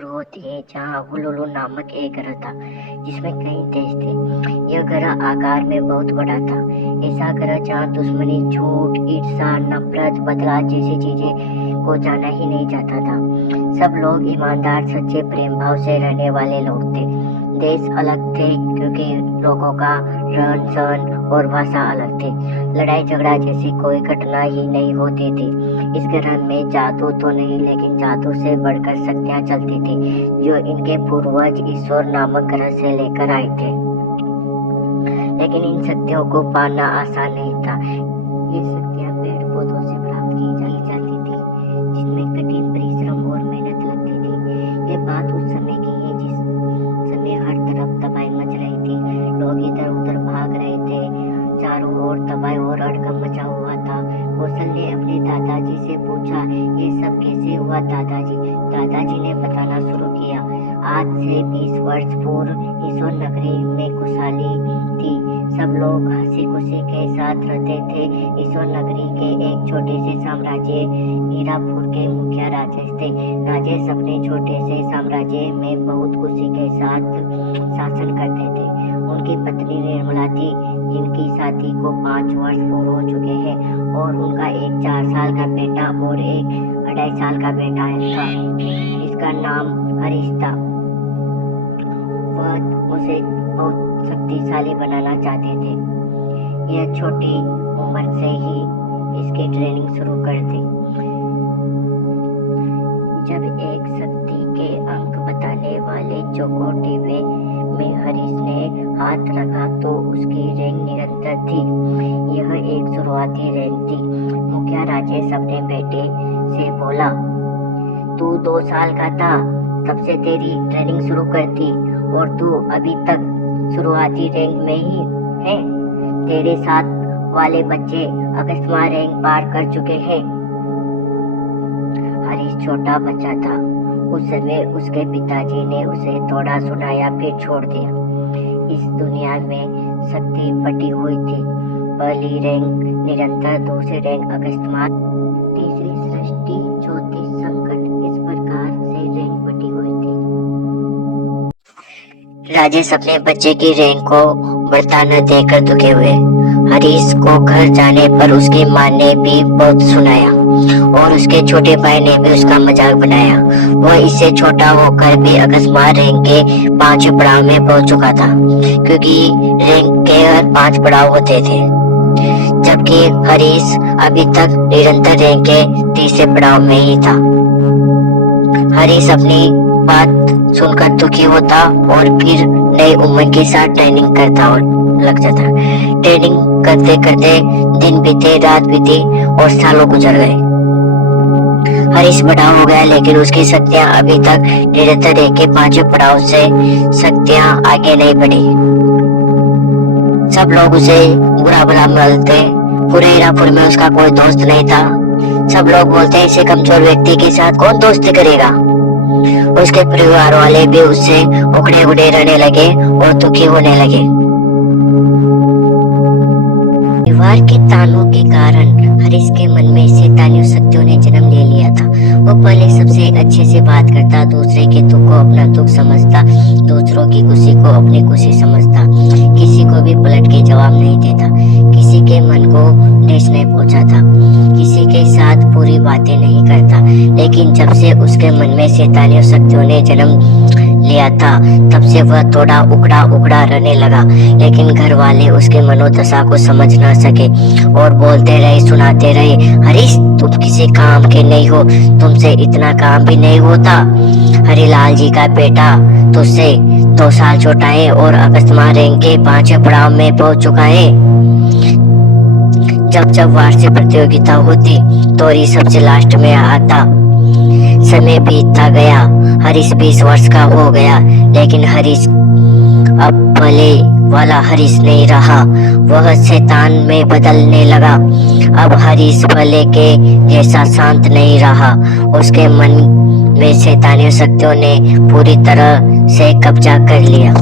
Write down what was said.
शुरू होती है जहाँ हुलुलु नामक एक ग्रह था जिसमें कई देश थे। यह ग्रह आकार में बहुत बड़ा था। ऐसा ग्रह जहाँ दुश्मनी, झूठ, ईर्ष्या, नफरत, बदला जैसी चीजें को जाना ही नहीं जाता था। सब लोग ईमानदार, सच्चे, प्रेम भाव से रहने वाले लोग थे। देश अलग थे क्योंकि लोगों का रहन सहन और भाषा अलग थे। लड़ाई झगड़ा जैसी कोई घटना ही नहीं होती थी। इस ग्रह में जादू तो नहीं, लेकिन जादू से बढ़कर शक्तियां चलती थी जो इनके पूर्वज ईश्वर नामक ग्रह से लेकर आए थे। लेकिन इन शक्तियों को पाना आसान नहीं था। ये शक्तियां पेड़ पौधों से प्राप्त की जाती थी जिसमें कठिन परिश्रम और मेहनत लगती थी। ये बात उस समय की है जिस समय हर तरफ तबाही मच रही थी। लोग इधर उधर भाग रहे थे। चारों ओर तबाही और हड़कंप मचा हुआ था। कौशल ने अपने दादाजी से पूछा, ये सब कैसे हुआ दादाजी? दादाजी ने बताना शुरू किया। आज से 20 वर्ष पूर्व ईश्वर नगरी में खुशहाली थी। सब लोग हंसी खुशी के साथ रहते थे। ईश्वर नगरी के एक छोटे से साम्राज्य हीरापुर के मुखिया राजेश थे। राजेश अपने छोटे से साम्राज्य में बहुत खुशी के साथ शासन करते थे। उनकी पत्नी निर्मला थी जिनकी शादी को 5 वर्ष पूरे हो चुके हैं और उनका एक 4 साल का बेटा और एक 2.5 साल का बेटा था। इसका नाम हरीश था। वह उसे बहुत शक्तिशाली बनाना चाहते थे। यह छोटी उम्र से ही इसकी ट्रेनिंग शुरू कर दी। जब एक शक्ति के अंक बताने वाले चौकोटी में हरीश ने हाथ रखा तो उसकी रैंक निरंतर थी। यह एक शुरुआती रैंक थी। मुखिया राजेश अपने बेटे से बोला, तू 2 साल का था तब से तेरी ट्रेनिंग शुरू कर दी और तू अभी तक शुरुआती रैंक में ही है। तेरे साथ वाले बच्चे अकस्मात रैंक पार कर चुके हैं। हरीश छोटा बच्चा था। उस समय उसके पिताजी ने उसे थोड़ा सुनाया फिर छोड़ दिया। इस दुनिया में शक्ति बटी हुई थी। पहली रैंक निरंतर, दूसरी रैंक अकस्मात, तीसरी सृष्टि, चौथी संकट। इस प्रकार से रैंक बटी हुई थी। राजेश अपने बच्चे की रैंक को बढ़ता न देखकर दुखे हुए। हरीश को घर जाने पर उसकी माँ ने भी बहुत सुनाया और उसके छोटे भाई ने भी उसका मजाक बनाया। वह इससे छोटा होकर भी अकस्मात रैंक के 5वें पड़ाव में पहुंच चुका था क्योंकि रैंक के 5 पड़ाव होते थे, जबकि हरीश अभी तक निरंतर रैंक के 30वें पड़ाव में ही था। हरीश अपनी बात सुनकर दुखी होता और फिर नई उम्र के साथ ट्रेनिंग करता और लग जाता। ट्रेनिंग करते करते दिन बीते, रात बीती और सालों गुजर गए। हरीश बड़ा हो गया लेकिन उसकी शक्तियां अभी तक निरंतर रैंक के 5वें पड़ाव से शक्तियां आगे नहीं बढ़ी। सब लोग उसे बुरा भला बोलते। पूरे हीरापुर में उसका कोई दोस्त नहीं था। सब लोग बोलते ऐसे कमजोर व्यक्ति के साथ कौन दोस्ती करेगा। उसके परिवार वाले भी उससे उखड़े उड़े रहने लगे और दुखी होने लगे। परिवार के तानों के कारण हरीश के मन में शैतानी शक्तियों ने जन्म ले लिया था। वो पहले सबसे अच्छे से बात करता, दूसरे के दुख को अपना दुख समझता, दूसरों की खुशी को अपनी खुशी समझता, किसी को भी पलट के जवाब नहीं देता, किसी के मन को ठेस नहीं पहुंचाता, किसी के साथ पूरी बातें नहीं करता। लेकिन जब से उसके मन में शैतानी शक्तियों ने जन्म लिया था तब से वह थोड़ा उकड़ा उकड़ा रहने लगा। लेकिन घर वाले उसके मनोदशा को समझ न सके और बोलते रहे, सुनाते रहे, हरीश तुम किसी काम के नहीं हो, तुमसे इतना काम भी नहीं होता। हरिलाल जी का बेटा तुझसे 2 साल छोटा है और अकस्मात रैंक के 5वें पड़ाव में पहुंच चुका है। जब जब वार्षिक प्रतियोगिता होती तो हरीश सबसे लास्ट में आता। समय बीतता गया। हरीश 20 वर्ष का हो गया लेकिन हरीश अब पहले वाला हरीश नहीं रहा। वह शैतान में बदलने लगा। अब हरीश पहले के जैसा शांत नहीं रहा। उसके मन में शैतानी शक्तियों ने पूरी तरह से कब्जा कर लिया।